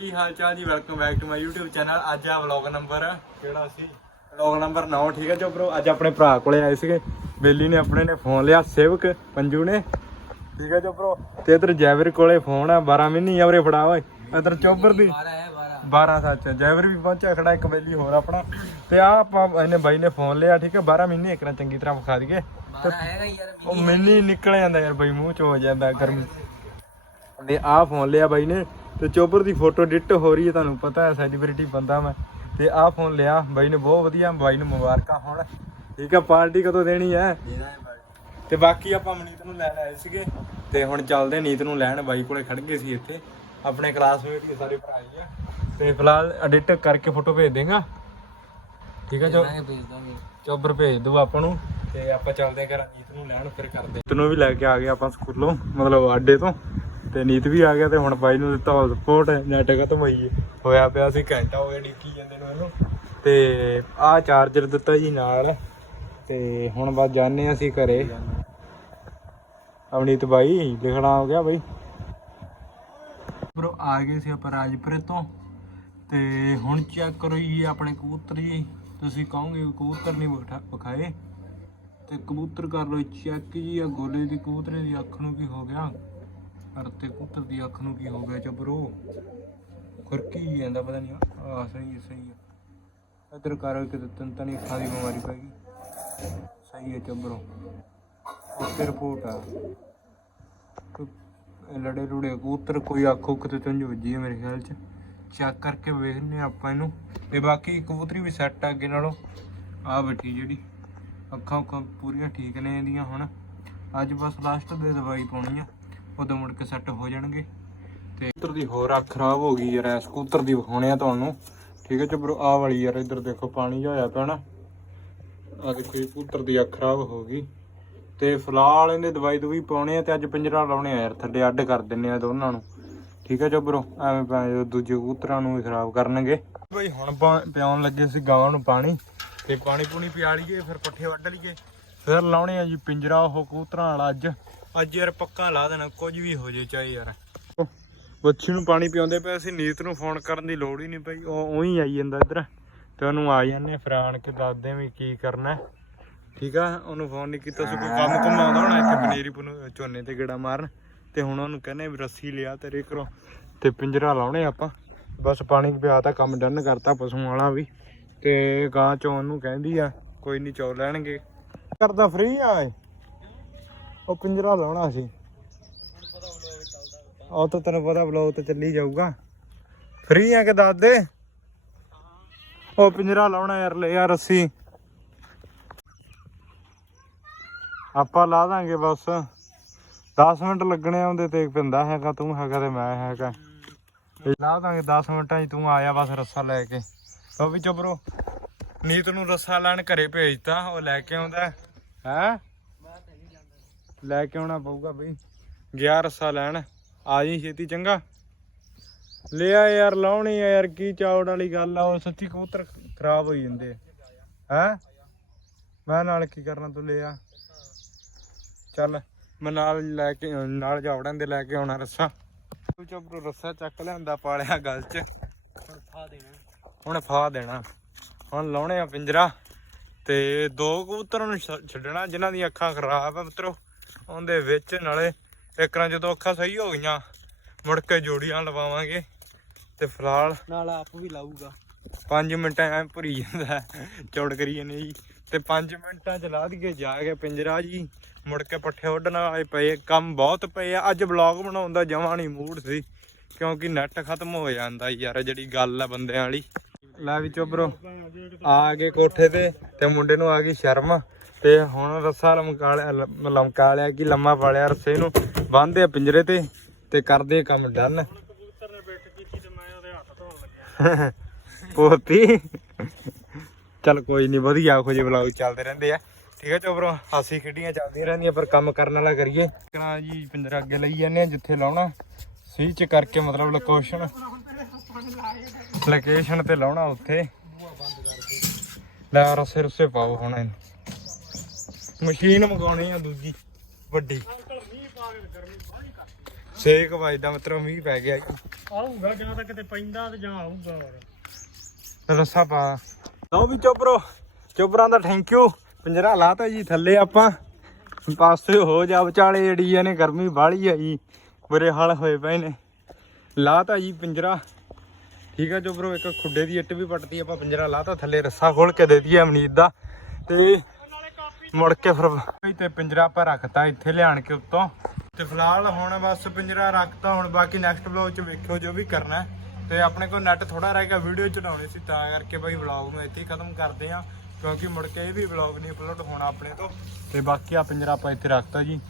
ਕੀ ਹਾਲ ਚਾਲ ਜੀ? Welcome back to my YouTube channel ਅੱਜ ਆ ਵਲੌਗ ਨੰਬਰ ਕਿਹੜਾ ਸੀ? ਵਲੌਗ ਨੰਬਰ 9 ਠੀਕ ਹੈ ਜੋ ਬ్రో ਅੱਜ ਆਪਣੇ ਭਰਾ ਕੋਲੇ ਆਏ ਸੀਗੇ। ਬੇਲੀ ਨੇ ਆਪਣੇ ਨੇ ਫੋਨ ਲਿਆ ਸੇਵਕ ਪੰਜੂ ਨੇ। ਠੀਕ ਹੈ ਜੋ ਬ్రో ਤੇ ਇਧਰ ਜੈਵਰ ਕੋਲੇ ਫੋਨ ਆ 12 ਮਿੰਨੀ ਆਵਰੇ ਫੜਾ ਓਏ। ਇਧਰ ਚੋਬਰ ਦੀ। 12 ਸੱਚ ਜੈਵਰ ਵੀ ਪਹੁੰਚਿਆ ਖੜਾ ਇੱਕ ਬੇਲੀ ਹੋਰ ਆਪਣਾ। ਤੇ ਆ ਆਪਾਂ ਇਹਨੇ ਬਾਈ ਨੇ ਫੋਨ ਲਿਆ ਠੀਕ ਹੈ। 12 ਮਿੰਨੀ ਇੱਕ ਚੰਗੀ ਤਰ੍ਹਾਂ ਵਿਖਾ ਦਈਏ। ਉਹ ਮਿੰਨੀ। ਨਿਕਲ ਜਾਂਦਾ ਯਾਰ ਬਾਈ ਮੂੰਹ ਚ ਹੋ ਜਾਂਦਾ ਗਰਮੀ। ਤੇ ਆਹ ਫੋਨ ਲਿਆ ਬਾਈ ਨੇ। ਤੇ ਚੋਬਰ ਦੀ ਫੋਟੋ ਡਿਟ ਹੋ ਰਹੀ ਹੈ ਤੁਹਾਨੂੰ ਪਤਾ ਹੈ ਸੈਲੀਬ੍ਰਿਟੀ ਬੰਦਾ ਮੈਂ। ਤੇ ਆਹ ਫੋਨ ਲਿਆ ਬਾਈ ਨੇ ਬਹੁਤ ਵਧੀਆ ਬਾਈ ਨੂੰ ਮੁਬਾਰਕਾਂ ਹੁਣ। ਠੀਕ ਆ ਪਾਰਟੀ ਕਦੋਂ ਦੇਣੀ ਹੈ? ਤੇ ਬਾਕੀ ਆਪਾਂ ਮਨੀਤ ਨੂੰ ਲੈਣ ਆਏ ਸੀਗੇ ਤੇ ਹੁਣ ਚੱਲਦੇ ਨੀਤ ਨੂੰ ਲੈਣ ਬਾਈ ਕੋਲੇ ਖੜ ਗਏ ਸੀ ਇੱਥੇ। ਆਪਣੇ ਕਲਾਸਮੇਟ ਹੀ ਸਾਰੇ ਭਰਾ ਹੀ ਆ। ਤੇ ਫਿਲਹਾਲ ਐਡਿਟ ਕਰਕੇ ਫੋਟੋ ਭੇਜ ਦੇਗਾ। ਠੀਕ ਹੈ ਜੋ ਚੋਬਰ ਭੇਜ ਦੂ ਆਪਾਂ ਨੂੰ ਤੇ ਆਪਾਂ ਚੱਲਦੇ ਘਰ ਨੀਤ ਨੂੰ ਲੈਣ ਫਿਰ ਕਰਦੇ ਤੈਨੂੰ ਵੀ ਲੈ ਕੇ ਆ ਗਏ ਆਪਾਂ ਸਕੂਲੋਂ ਮਤਲਬ ਅੱਡੇ ਤੋਂ। ਤੇ ਨੀਤ ਵੀ ਆ ਗਿਆ ਤੇ ਹੁਣ ਬਾਈ ਨੂੰ ਦਿੱਤਾ ਸਪੋਰਟ ਨੈਟ ਖਤਮ ਹੋਈ ਹੈ। ਹੋਇਆ ਪਿਆ ਸੀ ਘੰਟਾ ਹੋ ਗਿਆ ਡਿੱਕੀ ਜਾਂਦੇ ਨੂੰ ਇਹਨੂੰ ਤੇ ਆਹ ਚਾਰਜਰ ਦਿੱਤਾ ਜੀ ਨਾਲ। ਤੇ ਹੁਣ ਬਸ ਜਾਣੇ ਆ ਅਸੀਂ ਘਰੇ। ਅਵਨੀਤ ਬਾਈ, ਲਿਖਣਾ ਹੋ ਗਿਆ ਬਾਈ। ਬਰੋ, ਆ ਗਏ ਸੀ ਆਪਾਂ ਰਾਜਪੁਰੇ ਤੋਂ। ਤੇ ਹੁਣ ਚੈੱਕ ਕਰੋ ਜੀ ਆਪਣੇ ਕਬੂਤਰ ਜੀ। ਤੁਸੀਂ ਕਹੋਗੇ ਕਬੂਤਰ ਨਹੀਂ ਵਿਖਾ- ਵਿਖਾਏ। ਤੇ ਕਬੂਤਰ ਕਰ ਲੋ ਚੈੱਕ ਜੀ ਆ ਗੋਲੇ ਦੀ ਕਬੂਤਰੇ ਦੀ ਅੱਖ ਨੂੰ ਕੀ ਹੋ ਗਿਆ? ਪਰ ਤੇ ਕਬੂਤਰ ਦੀ ਅੱਖ ਨੂੰ ਕੀ ਹੋ ਗਿਆ ਚਬਰੋ ਖੁਰਕੀ ਜਾਂਦਾ, ਪਤਾ ਨਹੀਂ ਆ ਸਹੀ ਹੈ ਸਹੀ ਹੈ। ਇਧਰ ਕਰੋ ਕਿ ਤਨ ਤਨੀ ਅੱਖਾਂ ਦੀ ਬਿਮਾਰੀ ਪੈ ਗਈ। ਸਹੀ ਹੈ ਚਬਰੋ ਉੱਤੇ ਰਿਪੋਰਟ ਆ? ਲੜੇ ਲੁੜੇ ਕਬੂਤਰ, ਕੋਈ ਅੱਖ ਉੱਖ ਤੇ ਚੁੰਝ ਵੱਜੀ ਹੈ ਮੇਰੇ ਖਿਆਲ ਚ। ਚੈੱਕ ਕਰਕੇ ਵੇਖਨੇ ਆ ਆਪਾਂ ਇਹਨੂੰ। ਤੇ ਬਾਕੀ ਕਬੂਤਰੀ ਵੀ ਸੈੱਟ ਆ ਅੱਗੇ ਨਾਲੋਂ। ਆ ਬੈਠੀ ਜਿਹੜੀ। ਅੱਖਾਂ ਉੱਖਾਂ ਪੂਰੀਆਂ ਠੀਕ ਨੇ ਇਹਦੀਆਂ ਹੁਣ। ਅੱਜ ਬਸ ਲਾਸਟ ਦੇ ਦਵਾਈ ਪਾਉਣੀ ਆ। ਉਦੋਂ ਮੁੜ ਕੇ ਸੈੱਟ ਹੋ ਜਾਣਗੇ। ਤੇ ਕਬੂਤਰ ਦੀ ਹੋਰ ਅੱਖ ਖਰਾਬ ਹੋ ਗਈ ਯਾਰ ਇਸ ਕਬੂਤਰ ਦੀ ਵਿਖਾਉਣੇ ਆ ਤੁਹਾਨੂੰ। ਠੀਕ ਹੈ ਚਬਰੋ ਆਹ ਵਾਲੀ ਯਾਰ, ਇੱਧਰ ਦੇਖੋ ਪਾਣੀ ਜਿਹਾ ਹੋਇਆ ਪਿਆ ਆ ਦੇਖੋ ਇਹ ਕਬੂਤਰ ਦੀ ਅੱਖ ਖਰਾਬ ਹੋ ਗਈ। ਤੇ ਫਿਲਹਾਲ ਇਹਨੇ ਦਵਾਈ ਦਵਾਈ ਪਾਉਣੇ ਆ ਤੇ ਅੱਜ ਪਿੰਜਰਾ ਲਾਉਣੇ ਆ ਯਾਰ, ਥੱਲੇ ਅੱਡ ਕਰ ਦਿੰਨੇ ਆ ਦੋਨਾਂ ਨੂੰ। ਠੀਕ ਹੈ ਜਬਰੋ ਐਵੇਂ ਭਾਵੇਂ ਦੂਜੇ ਕਬੂਤਰਾਂ ਨੂੰ ਖਰਾਬ ਕਰਨਗੇ। ਬਈ ਹੁਣ ਪਿਆਉਣ ਲੱਗੇ ਸੀ ਗਾਵਾਂ ਨੂੰ ਪਾਣੀ। ਤੇ ਪਾਣੀ ਪੂਣੀ ਪਿਆ ਲਈਏ, ਫਿਰ ਪੱਠੇ ਵੱਢ ਲਈਏ। ਫਿਰ ਲਾਉਣੇ ਆ ਜੀ ਪਿੰਜਰਾ, ਉਹ ਕਬੂਤਰਾਂ ਵਾਲਾ ਅੱਜ। ਅੱਜ ਯਾਰ ਪੱਕਾ ਲਾ ਦੇਣਾ, ਕੁਝ ਵੀ ਹੋ ਜੇ ਚਾਹੇ ਯਾਰ। ਬੱਚੀ ਨੂੰ ਪਾਣੀ ਪਿਆਉਂਦੇ ਪਏ ਅਸੀਂ, ਨੀਤ ਨੂੰ ਫੋਨ ਕਰਨ ਦੀ ਲੋੜ ਹੀ ਨਹੀਂ ਪਈ। ਉਹ ਉਹੀ ਆਈ ਜਾਂਦਾ ਇੱਧਰ। ਤੇ ਉਹਨੂੰ ਆ ਜਾਂਦੇ ਫਿਰ ਆਣ ਕੇ ਦੱਸਦੇ ਵੀ ਕੀ ਕਰਨਾ ਠੀਕ ਆ? ਉਹਨੂੰ ਫੋਨ ਨਹੀਂ ਕੀਤਾ ਸੀ ਕੋਈ ਕੰਮ ਘੁਮਾਉਂਦਾ ਹੋਣਾ ਇੱਥੇ ਪਨੀਰੀ ਪਨੂ, ਝੋਨੇ ਤੇ ਗੇੜਾ ਮਾਰਨ। ਤੇ ਹੁਣ ਉਹਨੂੰ ਕਹਿੰਦੇ ਵੀ ਰੱਸੀ ਲਿਆ ਤੇਰੇ ਘਰੋਂ। ਤੇ ਪਿੰਜਰਾ ਲਾਉਣੇ ਆਪਾਂ। ਬਸ ਪਾਣੀ ਪਿਆ ਤਾਂ ਕੰਮ ਡਨ ਕਰਤਾ ਪਸ਼ੂਆਂ ਵਾਲਾ ਵੀ। ਤੇ ਗਾਂ ਚੋਂ ਉਹਨੂੰ ਕਹਿੰਦੀ ਆ, ਕੋਈ ਨਹੀਂ ਚੋ ਲੈਣਗੇ। ਕਰਦਾ ਫ੍ਰੀ ਆ ਉਹ ਪਿੰਜਰਾ ਲਾਉਣਾ ਸੀ। ਉਹ ਤਾਂ ਤੈਨੂੰ ਪਤਾ ਬਲੌਗ ਤੇ ਚੱਲੀ ਜਾਊਗਾ। ਫ੍ਰੀ ਆ ਕਿ ਦੱਸ ਦੇ ਉਹ ਪਿੰਜਰਾ ਲਾਉਣਾ ਯਾਰ, ਲੈ ਯਾਰ ਰੱਸੀ। ਆਪਾਂ ਲਾ ਦਾਂਗੇ ਬਸ। 10 ਮਿੰਟ ਲੱਗਣੇ ਆਉਂਦੇ ਤੇ, ਪਿੰਦਾ ਹੈਗਾ, ਤੂੰ ਹੈਗਾ ਤੇ ਮੈਂ ਹੈਗਾ। ਇਹ ਲਾ ਦਾਂਗੇ 10 ਮਿੰਟਾਂ 'ਚ ਤੂੰ ਆਇਆ ਬਸ ਰੱਸਾ ਲੈ ਕੇ। ਉਹ ਵੀ ਚੁਬਰੋ ਨੀਤ ਨੂੰ ਰੱਸਾ ਲੈਣ ਘਰੇ ਭੇਜਤਾ, ਉਹ ਲੈ ਕੇ ਆਉਂਦਾ। ਹੈ? ਲੈ ਕੇ ਆਉਣਾ ਪਊਗਾ ਬਈ। ਗਿਆ ਰੱਸਾ ਲੈਣ ਆ ਜੀ ਛੇਤੀ ਚੰਗਾ। ਲਿਆ ਯਾਰ ਲਾਉਣੀ ਆ ਯਾਰ ਕੀ ਚਾਉੜ ਵਾਲੀ ਗੱਲ ਆ। ਉਹ ਸੱਚੀ ਕਬੂਤਰ ਖਰਾਬ ਹੋਈ ਜਾਂਦੇ ਹੈ? ਮੈਂ ਨਾਲ ਕੀ ਕਰਨਾ ਤੂੰ ਲਿਆ ਚੱਲ ਮੈਂ ਨਾਲ ਲੈ ਕੇ ਨਾਲ ਜਾਵੜਾਂ ਦੇ ਲੈ ਕੇ ਆਉਣਾ ਰੱਸਾ। ਤੂੰ ਚੁੱਪ ਰੱਸਾ ਚੱਕ ਲਿਆਂਦਾ ਪਾਲਿਆ ਗਲ 'ਚ। ਹੁਣ ਫਾ ਦੇਣਾ। ਹੁਣ ਲਾਉਣੇ ਆ ਪਿੰਜਰਾ। ਤੇ ਦੋ ਕਬੂਤਰਾਂ ਨੂੰ ਛੱਡਣਾ ਜਿਨ੍ਹਾਂ ਦੀਆਂ ਅੱਖਾਂ ਖਰਾਬ ਆ ਮਿੱਤਰੋ ਉਹਦੇ ਵਿੱਚ ਨਾਲੇ ਇੱਕ ਨਾ ਜਦੋਂ ਅੱਖਾਂ ਸਹੀ ਹੋ ਗਈਆਂ ਮੁੜ ਕੇ ਜੋੜੀਆਂ ਲਵਾਵਾਂਗੇ ਤੇ ਫਿਲਹਾਲ ਨਾਲ ਆਪ ਵੀ ਲਾਊਗਾ। 5 ਮਿੰਟਾਂ ਐ ਭਰੀ ਜਾਂਦਾ। ਚੌੜ ਕਰੀ ਜਾਂਦੇ ਜੀ। ਤੇ 5 ਮਿੰਟਾਂ ਚ ਲਾ ਦਈਏ ਜਾ ਕੇ ਪਿੰਜਰਾ ਜੀ ਮੁੜ ਕੇ ਪੱਠੇ ਉੱਡਣ ਵਾਲੇ ਪਏ ਕੰਮ ਬਹੁਤ ਪਏ ਆ। ਅੱਜ ਵਲੌਗ ਬਣਾਉਣ ਦਾ ਜਮਾਂ ਨਹੀਂ ਮੂਡ ਸੀ ਕਿਉਂਕਿ ਨੈਟ ਖਤਮ ਹੋ ਜਾਂਦਾ ਯਾਰ ਜਿਹੜੀ ਗੱਲ ਆ ਬੰਦਿਆਂ ਵਾਲੀ। ਲੈ ਵੀ ਚੋਬਰੋ। ਆ ਗਏ ਕੋਠੇ ਤੇ ਤੇ ਮੁੰਡੇ ਨੂੰ ਆ ਗਈ ਸ਼ਰਮ ਤੇ ਹੁਣ ਰੱਸਾ ਲਮਕਾ ਲਿਆ ਲਮਕਾ ਲਿਆ ਕਿ ਲੰਮਾ ਪਾਲਿਆ ਰੱਸੇ ਨੂੰ। ਬੰਨ੍ਹਦੇ ਆ ਪਿੰਜਰੇ ਤੇ ਤੇ ਕਰਦੇ ਕੰਮ ਡਨ। ਪੋਤੀ। ਚੱਲ ਕੋਈ ਨਹੀਂ ਵਧੀਆ ਖੋਜੇ ਵਲੌਗ ਚੱਲਦੇ ਰਹਿੰਦੇ ਆ। ਠੀਕ ਹੈ ਚੋਬਰੋ, ਹਾਸੀ ਖੇਡੀਆਂ ਚੱਲਦੀਆਂ ਰਹਿੰਦੀਆਂ, ਪਰ ਕੰਮ ਕਰਨ ਵਾਲਾ ਕਰੀਏ। ਕਰਾਂ ਜੀ, ਪਿੰਜਰਾ ਅੱਗੇ ਲਈ ਜਾਂਦੇ ਆ, ਜਿੱਥੇ ਲਾਉਣਾ। ਸਹੀ ਚ ਕਰਕੇ ਮਤਲਬ ਲੋਕੇਸ਼ਨ ਲੋਕੇਸ਼ਨ ਤੇ ਲਾਉਣਾ ਉੱਥੇ। ਲੈ ਰਸੇ ਰਸੇ ਪਾਓ ਹੁਣ ਇਹਨੂੰ। ਮਸ਼ੀਨ ਮੰਗਾਉਣੀ ਆ ਦੂਜੀ ਵੱਡੀ। ਸੇਕ ਵੱਜਦਾ ਮਤਲਬ ਮੀਂਹ ਪੈ ਗਿਆ ਆਊਗਾ ਜਾਂ ਤਾਂ ਕਿਤੇ ਪੈਂਦਾ ਤੇ ਜਾਂ ਆਊਗਾ ਹੋਰ। ਰੱਸਾ ਪਾ। ਲਓ ਵੀ ਚੋਬਰੋ ਚੋਬਰਾਂ ਦਾ ਥੈਂਕ ਯੂ ਪਿੰਜਰਾ ਲਾਤਾ ਜੀ ਥੱਲੇ ਆਪਾਂ। ਪਾਸੇ ਹੋ ਜਾ ਵਿਚਾਲੇ ਜਿਹੜੀ ਇਹਨੇ ਗਰਮੀ ਬਾਹਲੀ ਆ ਜੀ। ਬੁਰੇ ਹਾਲ ਹੋਏ ਪਏ ਨੇ। ਲਾਤਾ ਜੀ ਪਿੰਜਰਾ। ਠੀਕ ਹੈ ਜੋ ਚੋਬਰੋ ਇੱਕ ਖੁੱਡੇ ਦੀ ਇੱਟ ਵੀ ਪੱਟਦੀ ਆਪਾਂ ਪਿੰਜਰਾ ਲਾਤਾ ਥੱਲੇ ਰੱਸਾ ਖੋਲ ਕੇ ਦੇ ਦਈਏ ਅਮਨੀਤ ਦਾ। ਤੇ ਮੁੜ ਕੇ ਫਿਰ ਬਈ ਤੇ ਪਿੰਜਰਾ ਆਪਾਂ ਰੱਖਤਾ ਇੱਥੇ ਲਿਆਣ ਕੇ ਉੱਤੋਂ। ਤੇ ਫਿਲਹਾਲ ਹੁਣ ਬਸ ਪਿੰਜਰਾ ਰੱਖਤਾ, ਹੁਣ ਬਾਕੀ ਨੈਕਸਟ ਵਲੌਗ ਚ ਵੇਖਿਓ ਜੋ ਵੀ ਕਰਨਾ ਹੈ। ਤੇ ਆਪਣੇ ਕੋਲ ਨੈਟ ਥੋੜਾ ਰਹਿ ਗਿਆ ਵੀਡੀਓ ਚੜਾਉਣੀ ਸੀ, ਤਾਂ ਕਰਕੇ ਬਈ ਵਲੌਗ ਨੂੰ ਇੱਥੇ ਹੀ ਖਤਮ ਕਰਦੇ ਆ ਕਿਉਂਕਿ ਮੁੜ ਕੇ ਇਹ ਵੀ ਵਲੌਗ ਨਹੀਂ ਅਪਲੋਡ ਹੋਣਾ ਆਪਣੇ ਤੋਂ। ਤੇ ਬਾਕੀ ਆ ਪਿੰਜਰਾ ਆਪਾਂ ਇੱਥੇ ਰੱਖਤਾ ਜੀ।